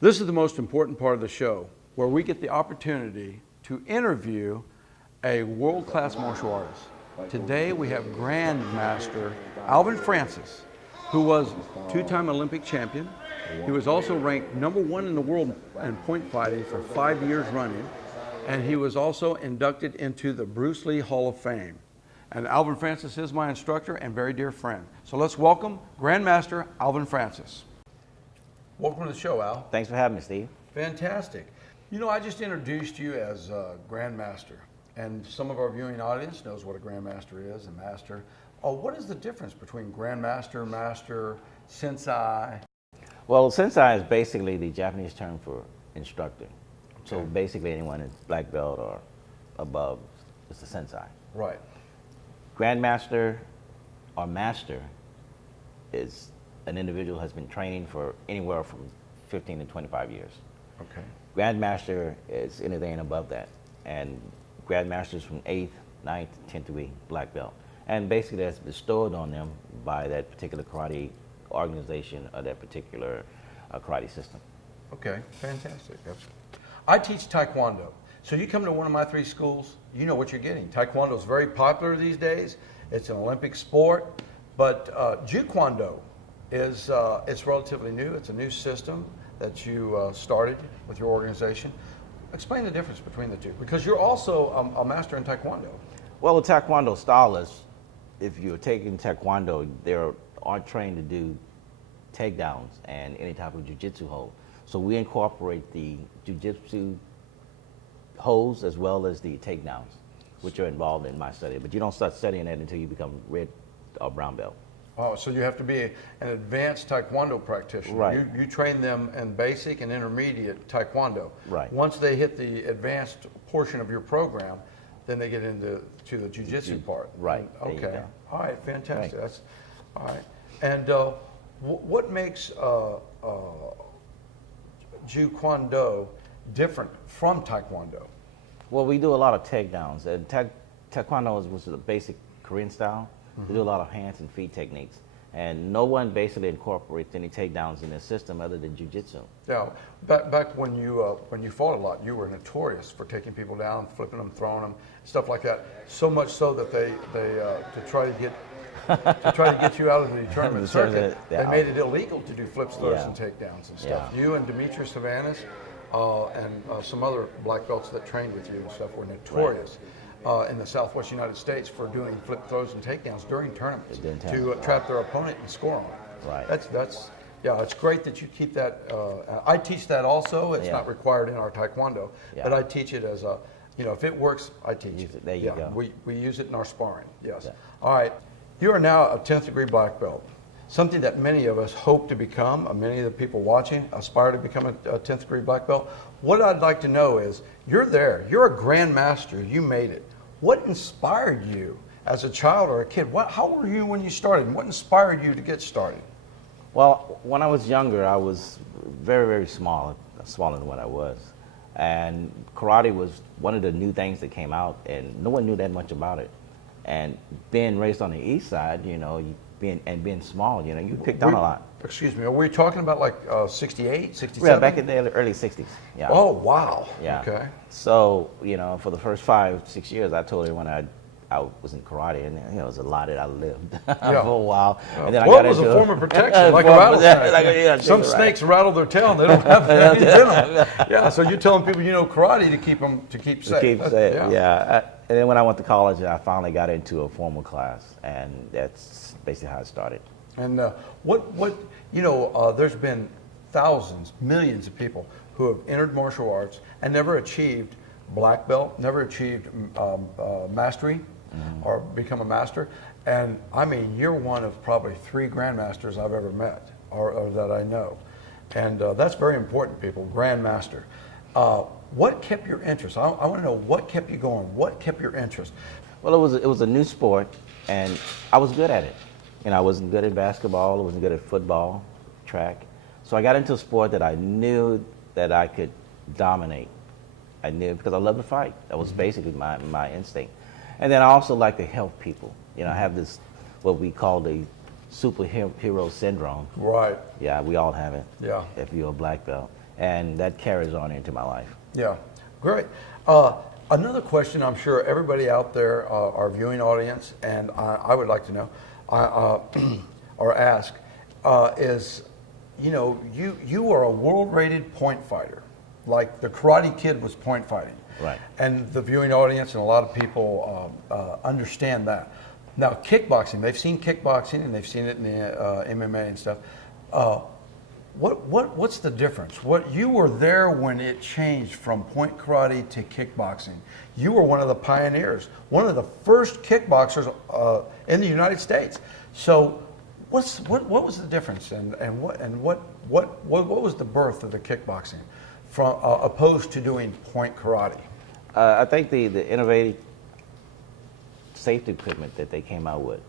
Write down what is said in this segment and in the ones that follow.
This is the most important part of the show, where we get the opportunity to interview a world-class martial artist. Today we have Grandmaster Alvin Francis, who was two-time Olympic champion. He was also ranked #1 in the world in point fighting for 5 years running, and he was also inducted into the Bruce Lee Hall of Fame. And Alvin Francis is my instructor and very dear friend. So let's welcome Grandmaster Alvin Francis. Welcome to the show, Al. Thanks for having me, Steve. Fantastic. You know, I just introduced you as Grandmaster, and some of our viewing audience knows what a Grandmaster is, a master. What is the difference between Grandmaster, Master, Sensei? Well, Sensei is basically the Japanese term for instructor. Okay. So basically anyone in black belt or above is a Sensei. Right. Grandmaster or Master is an individual who has been training for anywhere from 15 to 25 years. Okay. Grandmaster is anything above that. And Grandmasters from 8th, 9th, 10th degree black belt. And basically that's bestowed on them by that particular karate organization or that particular karate system. Okay, fantastic. I teach Taekwondo. So you come to one of my 3 schools, you know what you're getting. Taekwondo is very popular these days. It's an Olympic sport, but JiuJitsu is it's relatively new. It's a new system that you started with your organization. Explain the difference between the two, because you're also a master in Taekwondo. Well, the Taekwondo style is, if you're taking Taekwondo, they aren't trained to do takedowns and any type of jiu-jitsu hold. So we incorporate the jiu-jitsu holds as well as the takedowns, which are involved in my study. But you don't start studying that until you become red or brown belt. Oh, so you have to be an advanced Taekwondo practitioner. Right. You train them in basic and intermediate Taekwondo. Right. Once they hit the advanced portion of your program, then they get into the jiu-jitsu part. Right. And, okay. All right. Fantastic. Right. That's all right. And what makes Taekwondo different from Taekwondo? Well, we do a lot of takedowns. Taekwondo was the basic Korean style. We do a lot of hands and feet techniques, and no one basically incorporates any takedowns in their system other than jiu-jitsu. Yeah, back when you fought a lot, you were notorious for taking people down, flipping them, throwing them, stuff like that. So much so that they to try to get you out of the tournament circuit, they made it illegal to do flips, throws, and takedowns and stuff. You and Demetrius Savanas and some other black belts that trained with you and stuff were notorious. In the Southwest United States for doing flip throws and takedowns during tournaments to trap their opponent and score on them. Right. Yeah, it's great that you keep that. I teach that also. It's not required in our Taekwondo, but I teach it as a, if it works, I teach it. There you go. We use it in our sparring, yes. Yeah. All right, you are now a 10th degree black belt, something that many of us hope to become. Many of the people watching aspire to become a 10th degree black belt. What I'd like to know is, you're there, you're a grandmaster, you made it. What inspired you as a child or a kid? How were you when you started, and what inspired you to get started? Well, when I was younger, I was very, very small, smaller than what I was. And karate was one of the new things that came out, and no one knew that much about it. And being raised on the east side, being small, you picked on a lot. Excuse me, are we talking about like 68, 67? Yeah, back in the early 60s. Yeah. Oh, wow. Yeah. Okay. So, for the first 5-6 years, I told everyone I was in karate, and it was a lot that I lived for a while. And then I got was into a form of protection, like a rattlesnake. Some snakes rattle their tail and they don't have any venom. Yeah, so you're telling people karate to keep safe. To keep safe, yeah. And then when I went to college, I finally got into a formal class, and that's basically how it started. And there's been thousands, millions of people who have entered martial arts and never achieved black belt, never achieved mastery or become a master. And I mean, you're one of probably 3 grandmasters I've ever met or that I know. And that's very important, people, grandmaster. What kept your interest? I want to know what kept you going. What kept your interest? Well, it was a new sport, and I was good at it. I wasn't good at basketball, I wasn't good at football, track. So I got into a sport that I knew that I could dominate. I knew because I love to fight. That was basically my instinct. And then I also like to help people. I have this, what we call the superhero syndrome. Right. Yeah, we all have it. Yeah. If you're a black belt. and that carries on into my life. Yeah, great. Another question I'm sure everybody out there, our viewing audience, and I would like to know, or ask, is, you know, you are a world-rated point fighter, like the Karate Kid was point fighting. Right. And the viewing audience and a lot of people understand that. Now, kickboxing, they've seen kickboxing and they've seen it in the MMA and stuff. What's the difference? What you were there when it changed from point karate to kickboxing. You were one of the pioneers, one of the first kickboxers in the United States. So, what was the difference, and what was the birth of the kickboxing, from opposed to doing point karate? I think the innovative safety equipment that they came out with,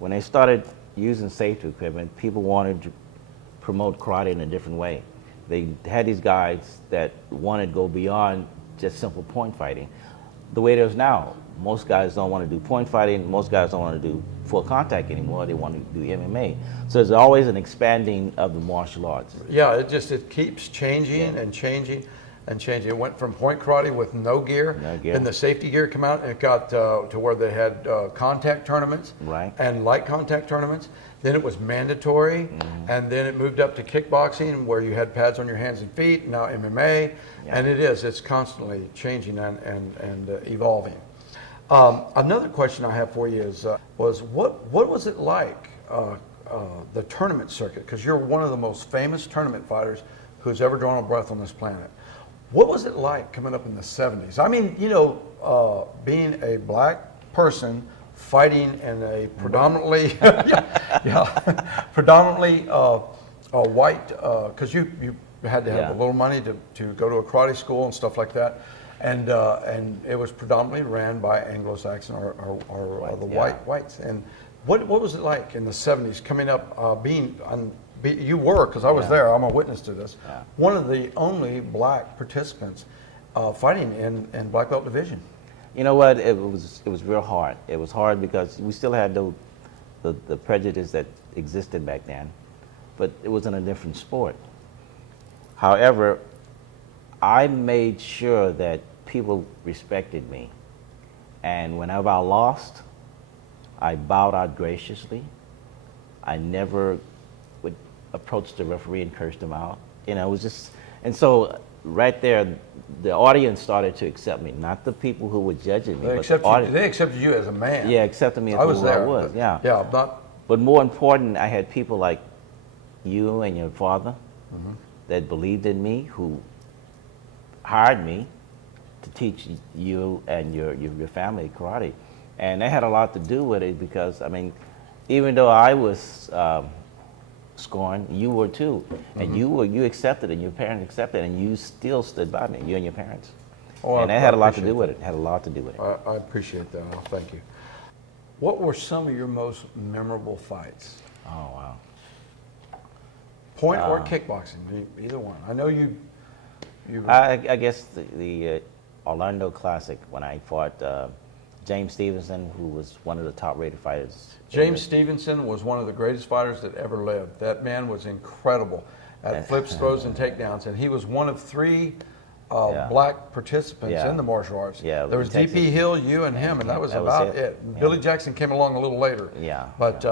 when they started using safety equipment, people wanted to promote karate in a different way. They had these guys that wanted to go beyond just simple point fighting. The way it is now, most guys don't want to do point fighting, most guys don't want to do full contact anymore, they want to do MMA. So there's always an expanding of the martial arts. Yeah, it keeps changing and changing and changing. It went from point karate with no gear, then the safety gear came out, and it got to where they had contact tournaments, right, and light contact tournaments. Then it was mandatory, and then it moved up to kickboxing, where you had pads on your hands and feet. Now MMA, and it's constantly changing and evolving. Another question I have for you is, what was it like, the tournament circuit? Because you're one of the most famous tournament fighters who's ever drawn a breath on this planet. What was it like coming up in the 70s? I mean, you know, being a black person fighting in a predominantly, predominantly white, because you had to have a little money to go to a karate school and stuff like that, and it was predominantly ran by Anglo-Saxon or the whites. And what was it like in the 70s coming up, you were, because I was there, I'm a witness to this, one of the only black participants fighting in black belt division. You know what, it was real hard. It was hard because we still had the prejudice that existed back then, but it was in a different sport. However, I made sure that people respected me, and whenever I lost, I bowed out graciously. I never would approach the referee and curse them out. You know, it was just, and so right there, the audience started to accept me, not the people who were judging me. They accepted you as a man. Yeah, accepted me as who I was. But more important, I had people like you and your father that believed in me, who hired me to teach you and your family karate. And that had a lot to do with it because, I mean, even though I was scorned, you were too. And you accepted it, and your parents accepted it, and you still stood by me, you and your parents. Oh, and that had a lot to do with it. Had a lot to do with it. I appreciate that. Oh, thank you. What were some of your most memorable fights? Oh, wow. Point or kickboxing, either one. I know you. I guess the Orlando Classic, when I fought James Stevenson, who was one of the top-rated fighters. James Stevenson was one of the greatest fighters that ever lived. That man was incredible at flips, throws, and takedowns, and he was one of three black participants in the martial arts. Yeah, there was D.P. Hill, you, and him, and that was about it. Yeah. Billy Jackson came along a little later. Yeah. But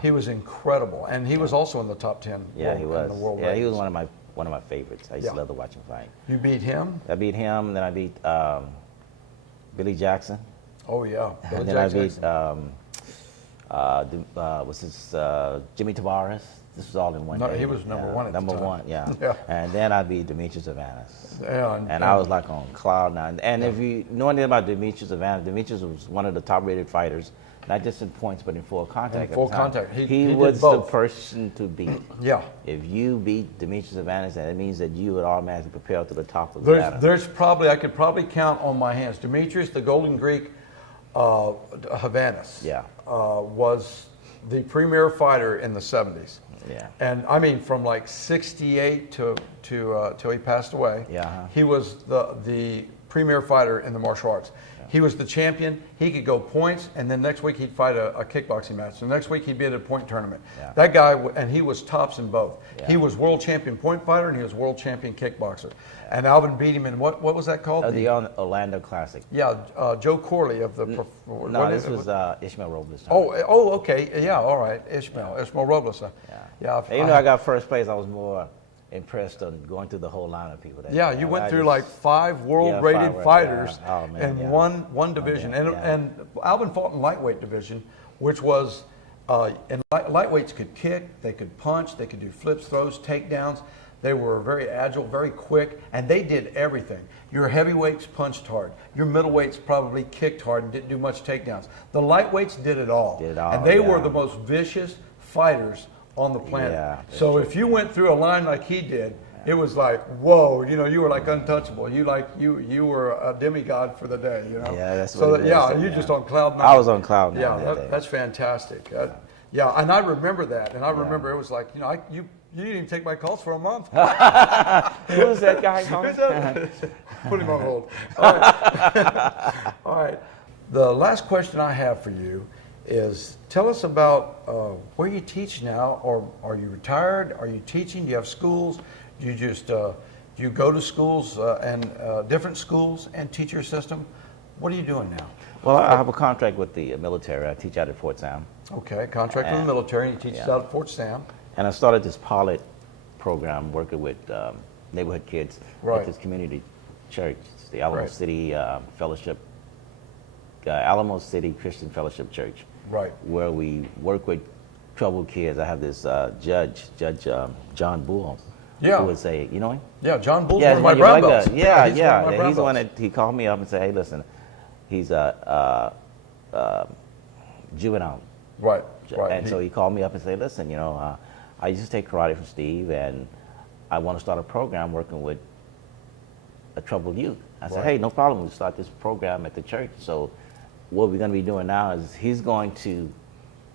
he was incredible, and he was also in the top 10. Yeah, he was. In the world he was one of my favorites. I used to love to watch him fight. You beat him? I beat him, and then I beat Billy Jackson. Oh yeah. And then I beat Jimmy Tavares. This was all in one day. He was number one at the time. Number one, yeah. And then I beat Demetrius Avanis. Yeah, and I was like on cloud nine. And if you know anything about Demetrius Avanis, Demetrius was one of the top-rated fighters, not just in points, but in full contact. In full contact. He was the person to beat. Yeah. If you beat Demetrius Avanis, that means that you would automatically propel to the top of the ladder. I could probably count on my hands. Demetrius, the Golden Greek, Havanis, was the premier fighter in the 70s. Yeah. And I mean, from like 68 till he passed away, he was the premier fighter in the martial arts. He was the champion. He could go points, and then next week he'd fight a kickboxing match. The next week he'd be at a point tournament. Yeah. That guy, and he was tops in both. Yeah. He was world champion point fighter, and he was world champion kickboxer. And Alvin beat him in what was that called? The Orlando Classic. Yeah, Joe Corley of the. No, this was Ishmael Robles. Oh, okay. Yeah, all right. Ishmael Robles. Yeah. I got first place. I was more impressed on going through the whole line of people. You went through like 5 world-rated fighters in one division. And Alvin fought in lightweight division, which was, and lightweights could kick, they could punch, they could do flips, throws, takedowns. They were very agile, very quick, and they did everything. Your heavyweights punched hard. Your middleweights probably kicked hard and didn't do much takedowns. The lightweights did it all. And they were the most vicious fighters on the planet. So if you went through a line like he did, it was like, whoa, you were like untouchable. You were a demigod for the day, Yeah, that's so what it was. you're just on cloud nine. I was on cloud nine. Yeah, that's fantastic. And I remember that, and I remember it was like, you didn't even take my calls for a month. Who's that guy? Put him on hold. All right. All right. The last question I have for you is, tell us about where you teach now, or are you retired? Are you teaching? Do you have schools? Do you just do you go to schools and different schools and teach your system? What are you doing now? Well, I have a contract with the military. I teach out at Fort Sam. Okay, contract with the military, and you teach out at Fort Sam. And I started this pilot program working with neighborhood kids at this community church. It's the Alamo City Fellowship, Alamo City Christian Fellowship Church. Right. Where we work with troubled kids. I have this Judge John Bull. Who would say, you know him? Yeah, John Bull's one of my brown belts. He's the one that he called me up and said, hey, listen, he's a juvenile. Right. And so he called me up and said, listen, I used to take karate from Steve, and I want to start a program working with a troubled youth. I said, hey, no problem. We'll start this program at the church. So what we're going to be doing now is he's going to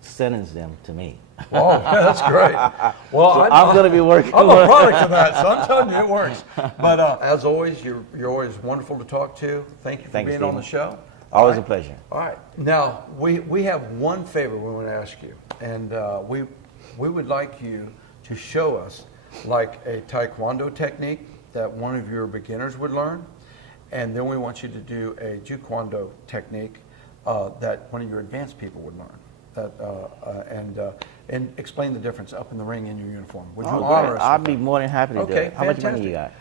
sentence them to me. Oh, that's great. Well, so I'm going to be working. I'm a product of that, so I'm telling you, it works. But as always, you're always wonderful to talk to. Thank you for being on the show. Always a pleasure. All right. Now, we have one favor we want to ask you, and we would like you to show us like a Taekwondo technique that one of your beginners would learn, and then we want you to do a JiuJitsu technique that one of your advanced people would learn. And explain the difference up in the ring in your uniform. Would you honor us? I'd be more than happy to do it. How much money you got?